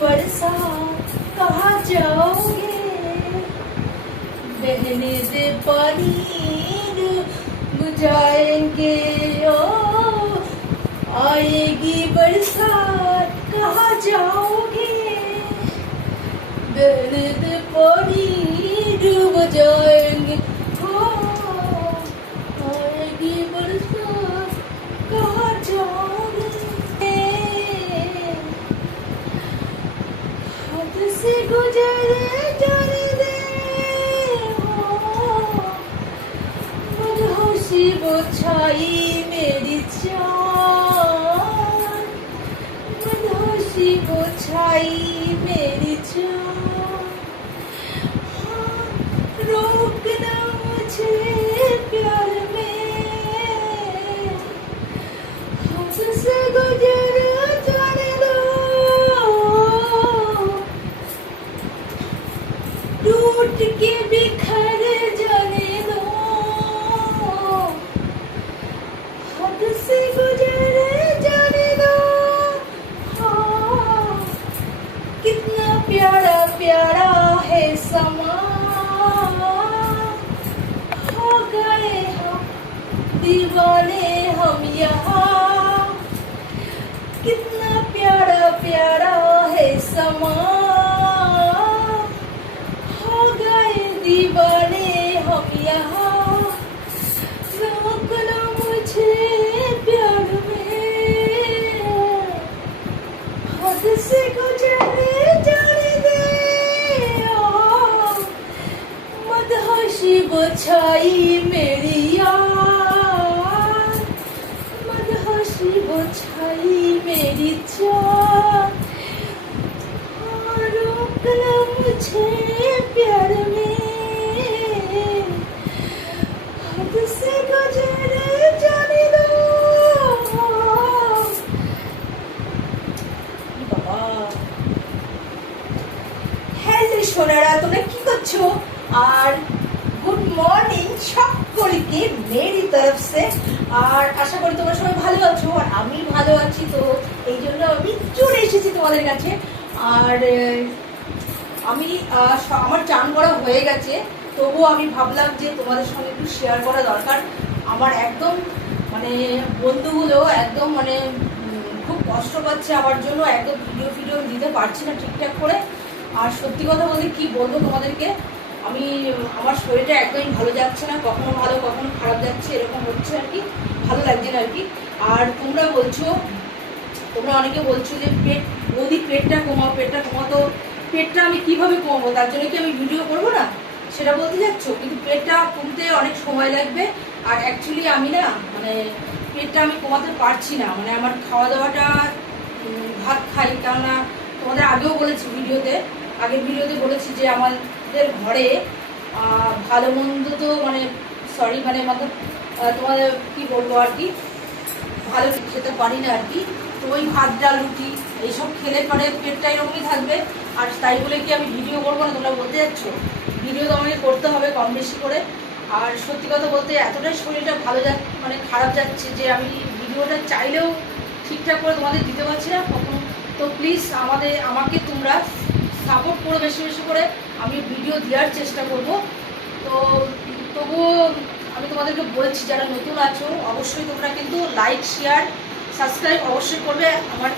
बरसात, कहा जाओगे? बहने दे पानी बुझाएँगे। ओ, आएगी बरसात, कहा जाओगे? बहने दे पानी डूब जाएँगे ছাই মেরি চান ধসি গো ছাই মেরি दीवाने हम यहाँ। कितना प्यारा प्यारा है समा हो गए दीवाने हम यहाँ। रोक मुझे प्यार में। हद से गुजरे जाने दे। मदहोशी बुझाई मेरी হ্যালো সোনারা, তোমরা কি করছ? আর গুড মর্নিং সকলকে মেরি তরফ সে আর আশা করি তোমরা সবাই ভালো আছো, আর আমি ভালো আছি, তো এই জন্য আমি চলে এসেছি তোমাদের কাছে। আর আমি আমার চান করা হয়ে গেছে, তবুও আমি ভাবলাম যে তোমাদের সঙ্গে একটু শেয়ার করা দরকার। আমার একদম মানে বন্ধুগুলো একদম মানে কষ্ট পাচ্ছে আমার জন্য একদম ভিডিও ফিডিও দিতে পারছি না ঠিকঠাক করে। আর সত্যি কথা বলতে কি বলব তোমাদেরকে, আমি, আমার শরীরটা একদমই ভালো যাচ্ছে না, কখনো ভালো, কখনো খারাপ যাচ্ছে, এরকম হচ্ছে আর কি, ভালো লাগছে না আর কি। আর তোমরা বলছো, তোমরা অনেকে বলছো যে পেট যদি পেটটা কমাও, পেটটা কমাতো পেটটা আমি কীভাবে কমাবো? তার জন্য কি আমি ভিডিও করব না? সেটা বলতে যাচ্ছ? কিন্তু পেটটা কমতে অনেক সময় লাগবে। আর অ্যাকচুয়ালি আমি না মানে পেটটা আমি কমাতে পারছি না। মানে আমার খাওয়া দাওয়াটা ভাত খাই, কেননা তোমাদের আগেও বলেছি ভিডিওতে, আগের ভিডিওতে বলেছি যে আমাদের ঘরে ভালো মন্দ তো মানে সরি মানে মতলব তোমাদের কি বলব আর কি, ভালো খেতে পারি না আর কি। তো ওই ভাত, ডাল, রুটি, এইসব খেলে পরে পেটটা এরকমই থাকবে। আর তাই বলে কি আমি ভিডিও করব না, তোমরা বলতে যাচ্ছ? ভিডিও তো আমাকে করতে হবে কম বেশি করে। আর সত্যি কথা বলতে এতটাই শরীরটা ভালো যা মানে খারাপ যাচ্ছে যে আমি ভিডিওটা চাইলেও ঠিকঠাক করে তোমাদের দিতে পারছি না কখন। তো প্লিজ আমাদের, আমাকে তোমরা সাপোর্ট করো বেশি বেশি করে। আমি ভিডিও দেওয়ার চেষ্টা করব। তো তবুও আমি তোমাদেরকে বলেছি, যারা নতুন আছো, অবশ্যই তোমরা কিন্তু লাইক শেয়ার সাবস্ক্রাইব অবশ্যই করবে। আমার